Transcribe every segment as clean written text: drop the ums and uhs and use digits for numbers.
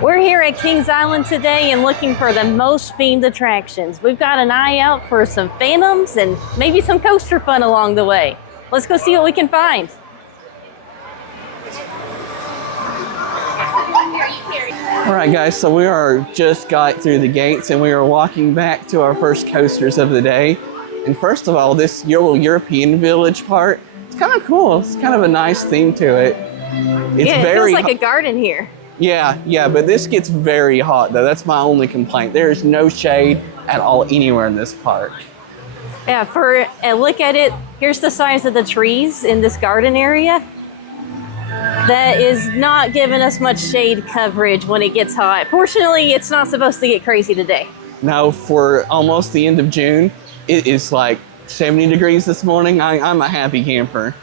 We're here at Kings Island today and looking for the most themed attractions. We've got an eye out for some phantoms and maybe some coaster fun along the way. Let's go see what we can find. All right, guys, so we are just got through the gates and we are walking back to our first coasters of the day. And first of all, this little European village part, it's kind of cool. It's kind of a nice theme to it. It's it feels like a garden here. Yeah, but this gets very hot though. That's my only complaint. There is no shade at all anywhere in this park. Yeah, for a look at it, here's the size of the trees in this garden area. That is not giving us much shade coverage when it gets hot. Fortunately, it's not supposed to get crazy today. No, for almost the end of June, it is like 70 degrees this morning. I'm a happy camper.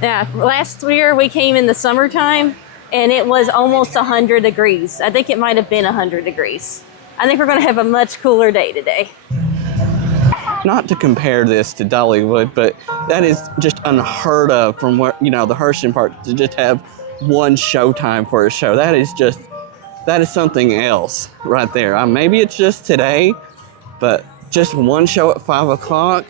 Yeah, last year we came in the summertime and it was almost 100 degrees. I think it might have been 100 degrees. I think we're gonna have a much cooler day today. Not to compare this to Dollywood, but that is just unheard of from where, the Hershey Park to just have one showtime for a show. That is something else right there. Maybe it's just today, but just one show at 5 o'clock.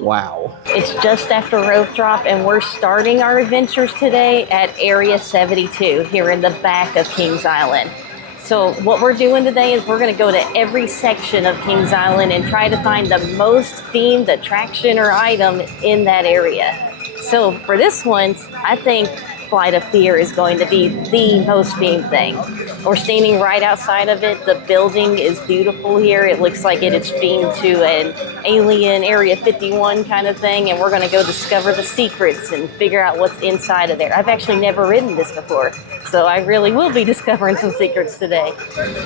Wow. It's just after rope drop and we're starting our adventures today at Area 72 here in the back of Kings Island. So what we're doing today is we're going to go to every section of Kings Island and try to find the most themed attraction or item in that area. So for this one, I think Flight of Fear is going to be the most themed thing. We're standing right outside of it. The building is beautiful here. It looks like it is themed to an alien Area 51 kind of thing, and we're going to go discover the secrets and figure out what's inside of there. I've actually never ridden this before, so I really will be discovering some secrets today.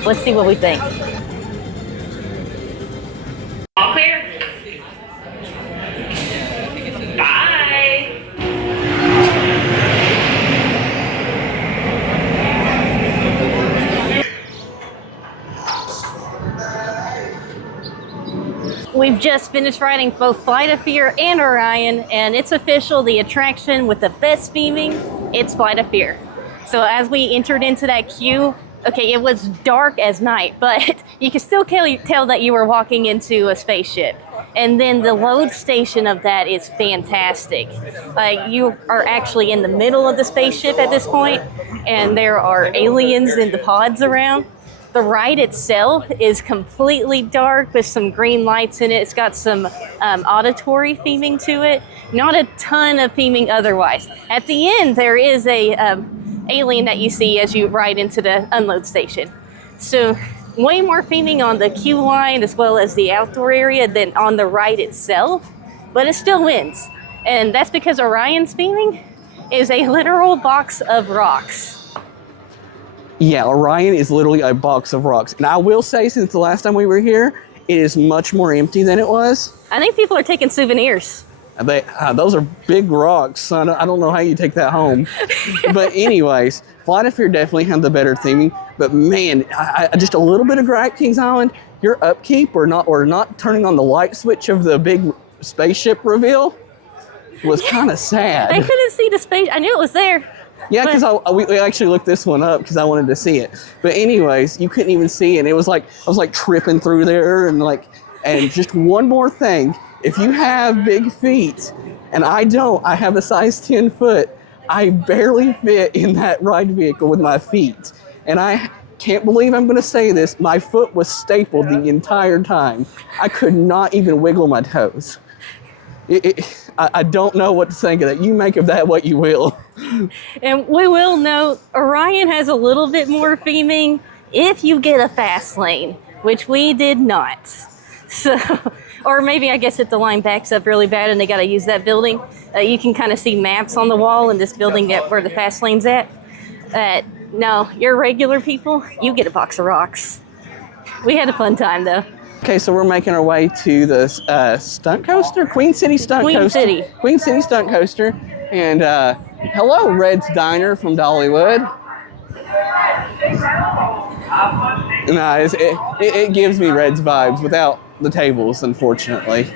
Let's see what we think. All clear? Bye! We've just finished riding both Flight of Fear and Orion, and it's official, the attraction with the best theming, it's Flight of Fear. So as we entered into that queue, okay, it was dark as night, but you can still tell that you were walking into a spaceship. And then the load station of that is fantastic. Like, you are actually in the middle of the spaceship at this point, and there are aliens in the pods around. The ride itself is completely dark with some green lights in it. It's got some auditory theming to it. Not a ton of theming otherwise. At the end, there is a alien that you see as you ride into the unload station. So way more theming on the queue line as well as the outdoor area than on the ride itself, but it still wins. And that's because Orion's theming is a literal box of rocks. Yeah, Orion is literally a box of rocks. And I will say, since the last time we were here, it is much more empty than it was. I think people are taking souvenirs. Those are big rocks, son. I don't know how you take that home. But anyways, Flight of Fear definitely had the better theming. But man, just a little bit of gripe, Kings Island, your upkeep or not turning on the light switch of the big spaceship reveal was kind of sad. I couldn't see the space. I knew it was there. Yeah, because we actually looked this one up because I wanted to see it. But anyways, you couldn't even see it. It was like I was like tripping through there and just one more thing. If you have big feet, and I don't, I have a size 10 foot, I barely fit in that ride vehicle with my feet. And I can't believe I'm going to say this, my foot was stapled the entire time. I could not even wiggle my toes. I don't know what to think of that. You make of that what you will. And we will note, Orion has a little bit more theming if you get a fast lane, which we did not. So, or maybe I guess if the line backs up really bad and they got to use that building, you can kind of see maps on the wall in this building where the fast lane's at. No, you're regular people, you get a box of rocks. We had a fun time though. Okay, so we're making our way to the stunt coaster, Queen City Stunt Coaster. Queen City Stunt Coaster. And hello, Red's Diner from Dollywood. No, it gives me Red's vibes without the tables, unfortunately.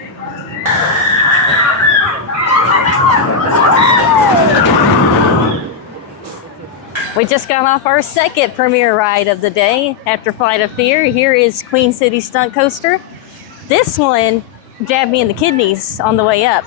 We just got off our second premiere ride of the day after Flight of Fear. Here is Queen City Stunt Coaster. This one jabbed me in the kidneys on the way up.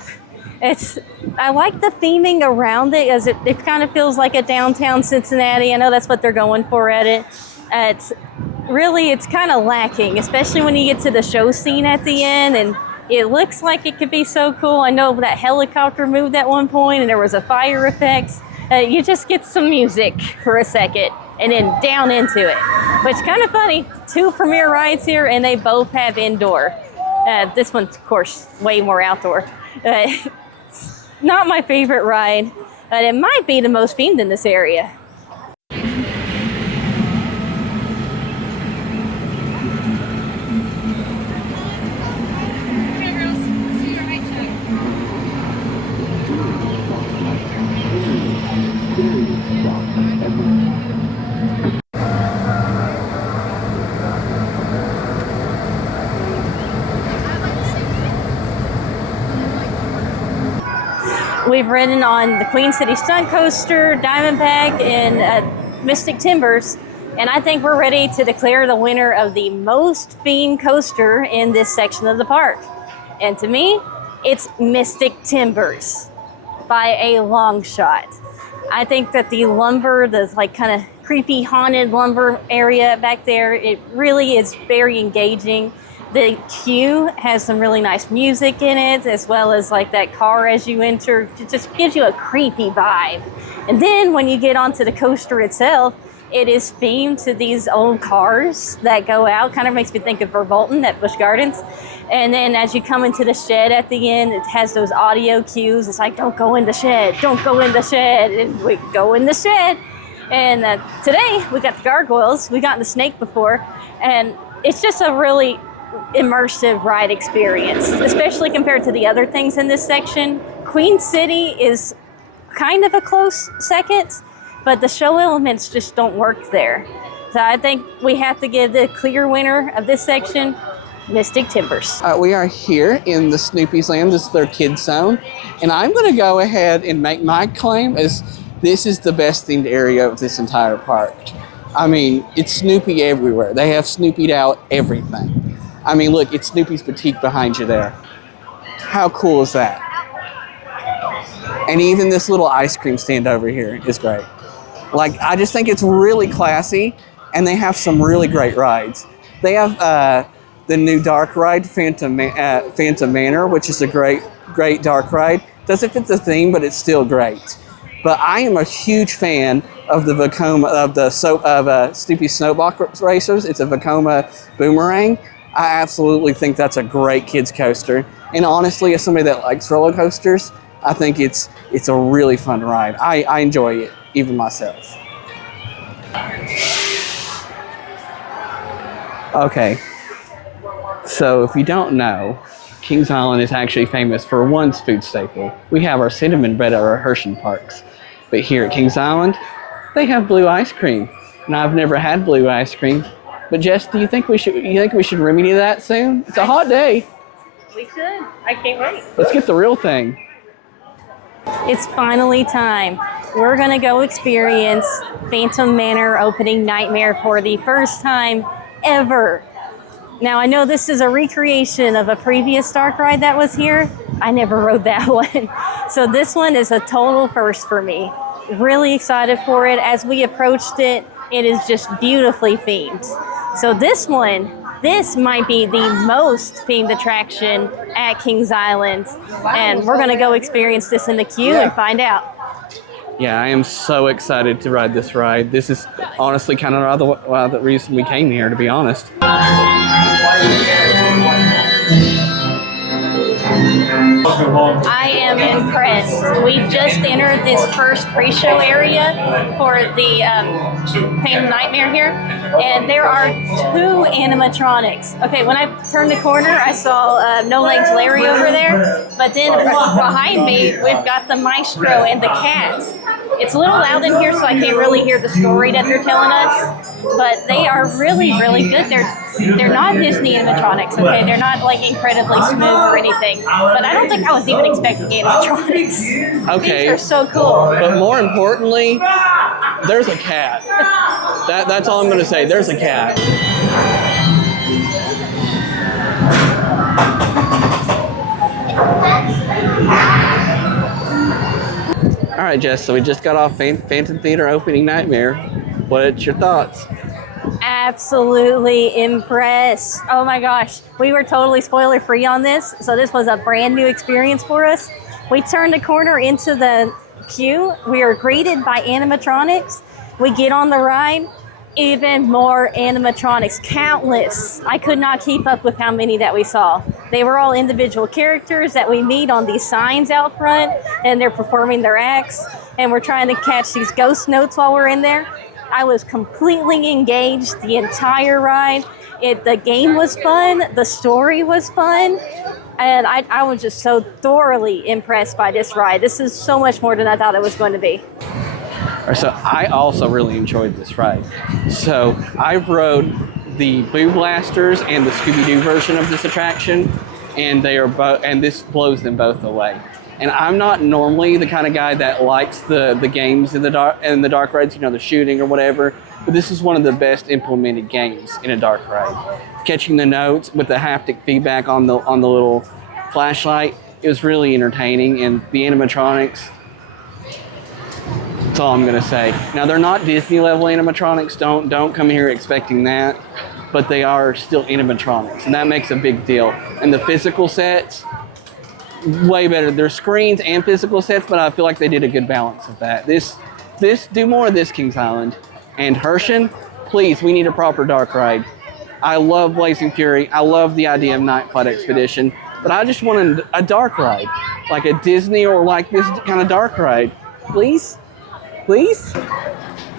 I like the theming around it, as it kind of feels like a downtown Cincinnati. I know that's what they're going for at it. It's kind of lacking, especially when you get to the show scene at the end, and it looks like it could be so cool. I know that helicopter moved at one point and there was a fire effect. You just get some music for a second and then down into it. But it's kind of funny, 2 premiere rides here and they both have indoor. This one's, of course, way more outdoor. It's not my favorite ride, but it might be the most themed in this area. We've ridden on the Queen City Stunt Coaster, Diamondback, and Mystic Timbers, and I think we're ready to declare the winner of the most themed coaster in this section of the park. And to me, it's Mystic Timbers by a long shot. I think that the lumber, the like kind of creepy haunted lumber area back there, it really is very engaging. The queue has some really nice music in it, as well as like that car as you enter. It just gives you a creepy vibe. And then when you get onto the coaster itself, it is themed to these old cars that go out. Kind of makes me think of Verbolten at Busch Gardens. And then as you come into the shed at the end, it has those audio cues. It's like, don't go in the shed, don't go in the shed. And we go in the shed. And today we got the gargoyles. We got the snake before. And it's just a really immersive ride experience, especially compared to the other things in this section. Queen City is kind of a close second, but the show elements just don't work there. So I think we have to give the clear winner of this section, Mystic Timbers. We are here in the Snoopy's Land. This is their kids zone. And I'm going to go ahead and make my claim as this is the best themed area of this entire park. I mean, it's Snoopy everywhere. They have Snoopy'd out everything. I mean, look, it's Snoopy's Boutique behind you there. How cool is that? And even this little ice cream stand over here is great. Like, I just think it's really classy, and they have some really great rides. They have the new dark ride, Phantom Manor, which is a great dark ride. Doesn't fit the theme, but it's still great. But I am a huge fan of the Snoopy Snowball Racers. It's a Vekoma Boomerang. I absolutely think that's a great kids coaster. And honestly, as somebody that likes roller coasters, I think it's a really fun ride. I enjoy it, even myself. Okay, so if you don't know, Kings Island is actually famous for one food staple. We have our cinnamon bread at our Hershey parks. But here at Kings Island, they have blue ice cream. And I've never had blue ice cream. But Jess, do you think we should remedy that soon? It's a hot day. We should. I can't wait. Let's get the real thing. It's finally time. We're gonna go experience Phantom Manor Opening Nightmare for the first time ever. Now, I know this is a recreation of a previous dark ride that was here. I never rode that one. So this one is a total first for me. Really excited for it. As we approached it, it is just beautifully themed. So this might be the most themed attraction at Kings Island. And we're gonna go experience this in the queue and find out. Yeah, I am so excited to ride this ride. This is honestly kind of the reason we came here, to be honest. I am impressed. We just entered this first pre-show area for the Phantom Nightmare here, and there are 2 animatronics. Okay, when I turned the corner, I saw No Legs Larry over there, but then behind me, we've got the Maestro and the cat. It's a little loud in here, so I can't really hear the story that they're telling us, but they are really, really good. They're not Disney animatronics, okay? They're not like incredibly smooth or anything, but I don't think I was even expecting animatronics. Okay. These are so cool. But more importantly, There's a cat. That's all I'm gonna say. There's a cat. All right, Jess. So we just got off Phantom Theater opening Nightmare. What's your thoughts? Absolutely impressed. Oh my gosh. We were totally spoiler free on this. So this was a brand new experience for us. We turned the corner into the queue. We are greeted by animatronics. We get on the ride. Even more animatronics, countless. I could not keep up with how many that we saw. They were all individual characters that we meet on these signs out front, and they're performing their acts, and we're trying to catch these ghost notes while we're in there. I was completely engaged the entire ride. The game was fun, the story was fun, and I was just so thoroughly impressed by this ride. This is so much more than I thought it was going to be. So I also really enjoyed this ride. So I've rode the Boo Blasters and the Scooby-Doo version of this attraction, and they are both, and this blows them both away. And I'm not normally the kind of guy that likes the games in the dark rides, you know, the shooting or whatever. But this is one of the best implemented games in a dark ride. Catching the notes with the haptic feedback on the little flashlight, it was really entertaining, and the animatronics. That's all I'm gonna say. Now they're not Disney level animatronics. Don't come here expecting that, but they are still animatronics, and that makes a big deal. And the physical sets, way better. There's screens and physical sets, but I feel like they did a good balance of that. This do more of this, Kings Island. And Herschend, please, we need a proper dark ride. I love Blazing Fury. I love the idea of Night Flight Expedition, but I just wanted a dark ride, like a Disney or like this kind of dark ride. Please? Please?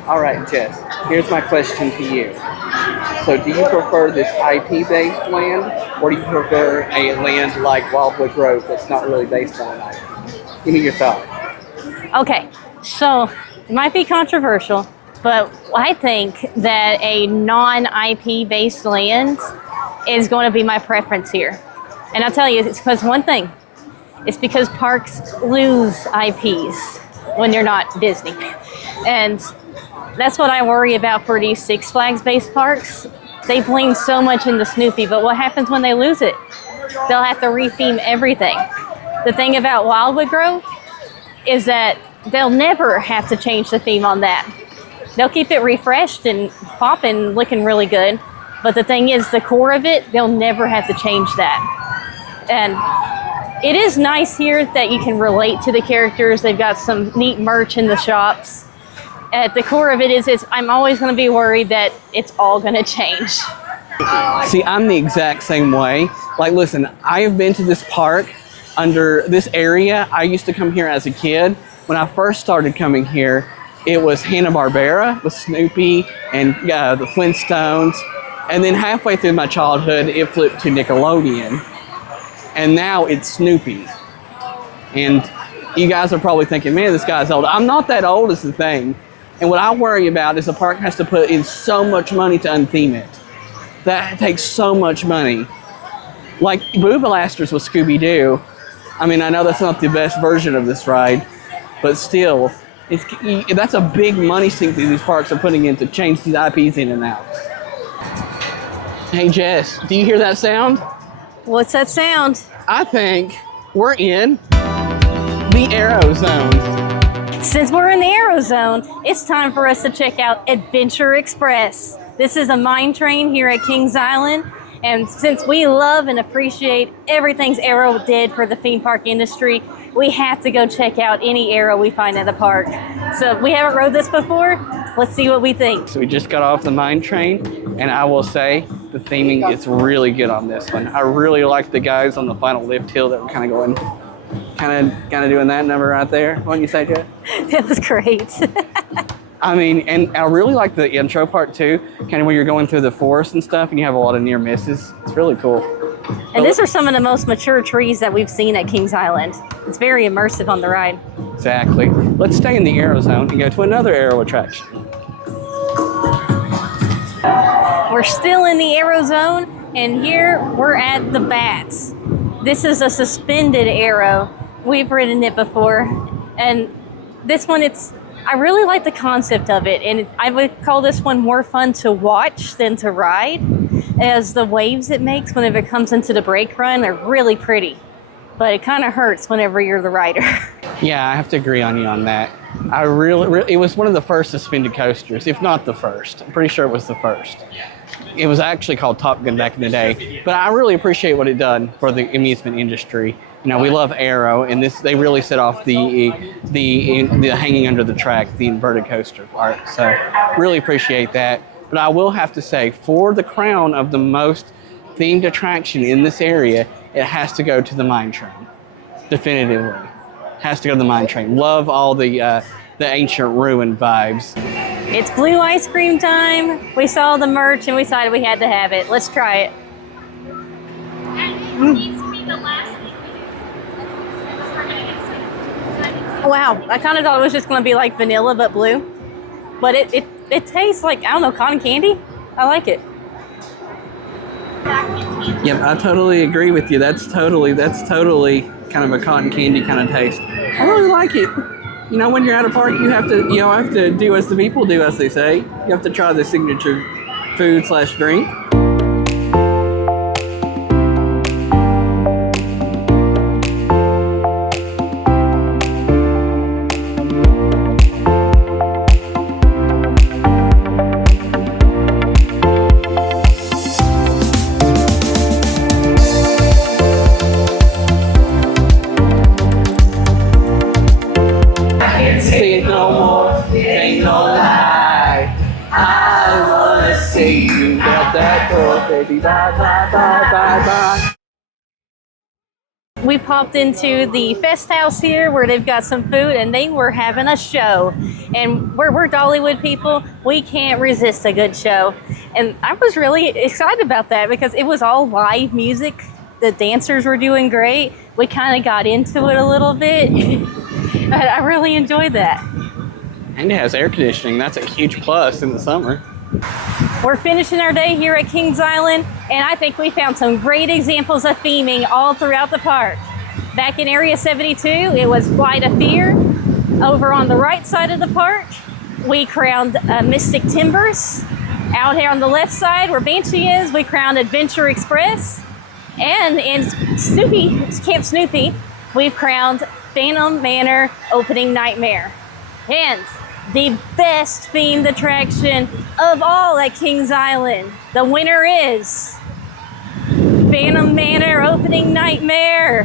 All right, Jess, here's my question to you. So do you prefer this IP-based land, or do you prefer a land like Wildwood Grove that's not really based on an IP? Give me your thoughts. Okay, so it might be controversial, but I think that a non-IP based land is going to be my preference here. And I'll tell you, it's because one thing. It's because parks lose IPs when they're not Disney. And that's what I worry about for these Six Flags based parks. They bling so much into Snoopy, but what happens when they lose it? They'll have to re-theme everything. The thing about Wildwood Grove is that they'll never have to change the theme on that. They'll keep it refreshed and popping, looking really good. But the thing is, the core of it, they'll never have to change that. And it is nice here that you can relate to the characters. They've got some neat merch in the shops. At the core of it is I'm always going to be worried that it's all going to change. See, I'm the exact same way. Like, listen, I have been to this park under this area. I used to come here as a kid. When I first started coming here, it was Hanna-Barbera with Snoopy and the Flintstones. And then halfway through my childhood, it flipped to Nickelodeon. And now it's Snoopy. And you guys are probably thinking, man, this guy's old. I'm not that old is the thing. And what I worry about is the park has to put in so much money to untheme it. That takes so much money. Like Boo Blasters with Scooby-Doo. I mean, I know that's not the best version of this ride, but still, that's a big money sink that these parks are putting in to change these IPs in and out. Hey Jess, do you hear that sound? What's that sound? I think we're in the Aero Zone. Since we're in the Aero Zone, it's time for us to check out Adventure Express. This is a mine train here at Kings Island, and since we love and appreciate everything Aero did for the theme park industry, we have to go check out any Aero we find at the park. So we haven't rode this before. Let's see what we think. So we just got off the mine train, and I will say the theming is really good on this one. I really like the guys on the final lift hill that were kind of going, kind of doing that number right there. What do you say, Jet? It was great. I mean, and I really like the intro part too, kind of when you're going through the forest and stuff, and you have a lot of near misses. It's really cool. And these are some of the most mature trees that we've seen at Kings Island. It's very immersive on the ride. Exactly. Let's stay in the Aero Zone and go to another Aero attraction. We're still in the Aero Zone, and here we're at the Bats. This is a suspended Aero. We've ridden it before, and this one, it's I really like the concept of it, and I would call this one more fun to watch than to ride, as the waves it makes whenever it comes into the brake run are really pretty, but it kind of hurts whenever you're the rider. Yeah, I have to agree on you on that. It was one of the first suspended coasters, if not the first. I'm pretty sure it was the first. It was actually called Top Gun back in the day, but I really appreciate what it done for the amusement industry. You know, we love Aero, and they really set off the hanging under the track, the inverted coaster part. So really appreciate that. But I will have to say, for the crown of the most themed attraction in this area, it has to go to the Mine Train. Definitively. Has to go to the Mine Train. Love all the ancient ruin vibes. It's blue ice cream time. We saw the merch and we decided we had to have it. Let's try it. And it needs to be the last thing we do. We're gonna get sick. Wow, I kind of thought it was just going to be like vanilla but blue. But it tastes like, I don't know, cotton candy. I like it. Yep, I totally agree with you. That's totally kind of a cotton candy kind of taste. I really like it. You know, when you're at a park, you have to do as the people do, as they say. You have to try the signature food/drink. Say it no more, ain't no lie. I wanna see you out that door, baby. Bye, bye, bye, bye, bye. We popped into the Fest House here where they've got some food and they were having a show. And we're Dollywood people, we can't resist a good show. And I was really excited about that because it was all live music. The dancers were doing great. We kind of got into it a little bit. I really enjoyed that. And it has air conditioning. That's a huge plus in the summer. We're finishing our day here at Kings Island, and I think we found some great examples of theming all throughout the park. Back in Area 72, it was Flight of Fear. Over on the right side of the park, we crowned Mystic Timbers. Out here on the left side, where Banshee is, we crowned Adventure Express. And in Camp Snoopy, we've crowned Phantom Manor Opening Nightmare. And the best themed attraction of all at Kings Island, the winner is Phantom Manor Opening Nightmare.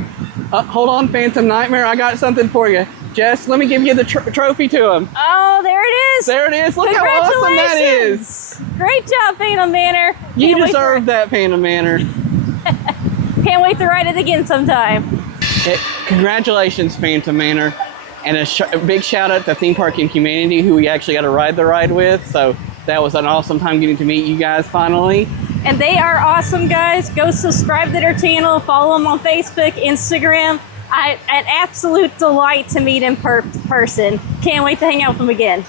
Hold on, Phantom Nightmare. I got something for you. Jess, let me give you the trophy to him. Oh, there it is. There it is. Look how awesome that is. Great job, Phantom Manor. You deserve that, Phantom Manor. Can't wait to ride it again sometime. Congratulations, Phantom Manor. And a big shout out to Theme Park and Humanity, who we actually got to ride the ride with. So that was an awesome time getting to meet you guys finally. And they are awesome, guys. Go subscribe to their channel, follow them on Facebook, Instagram. An absolute delight to meet in person. Can't wait to hang out with them again.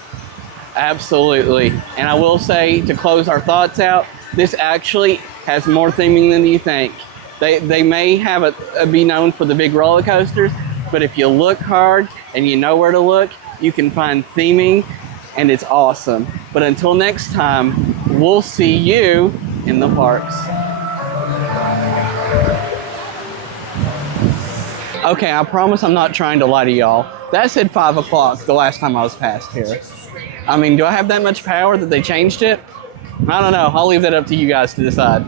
Absolutely. And I will say, to close our thoughts out, this actually has more theming than you think. They may have be known for the big roller coasters, but if you look hard and you know where to look, you can find theming, and it's awesome. But until next time, we'll see you in the parks. Okay, I promise I'm not trying to lie to y'all. That said 5 o'clock the last time I was past here. I mean, do I have that much power that they changed it? I don't know. I'll leave that up to you guys to decide.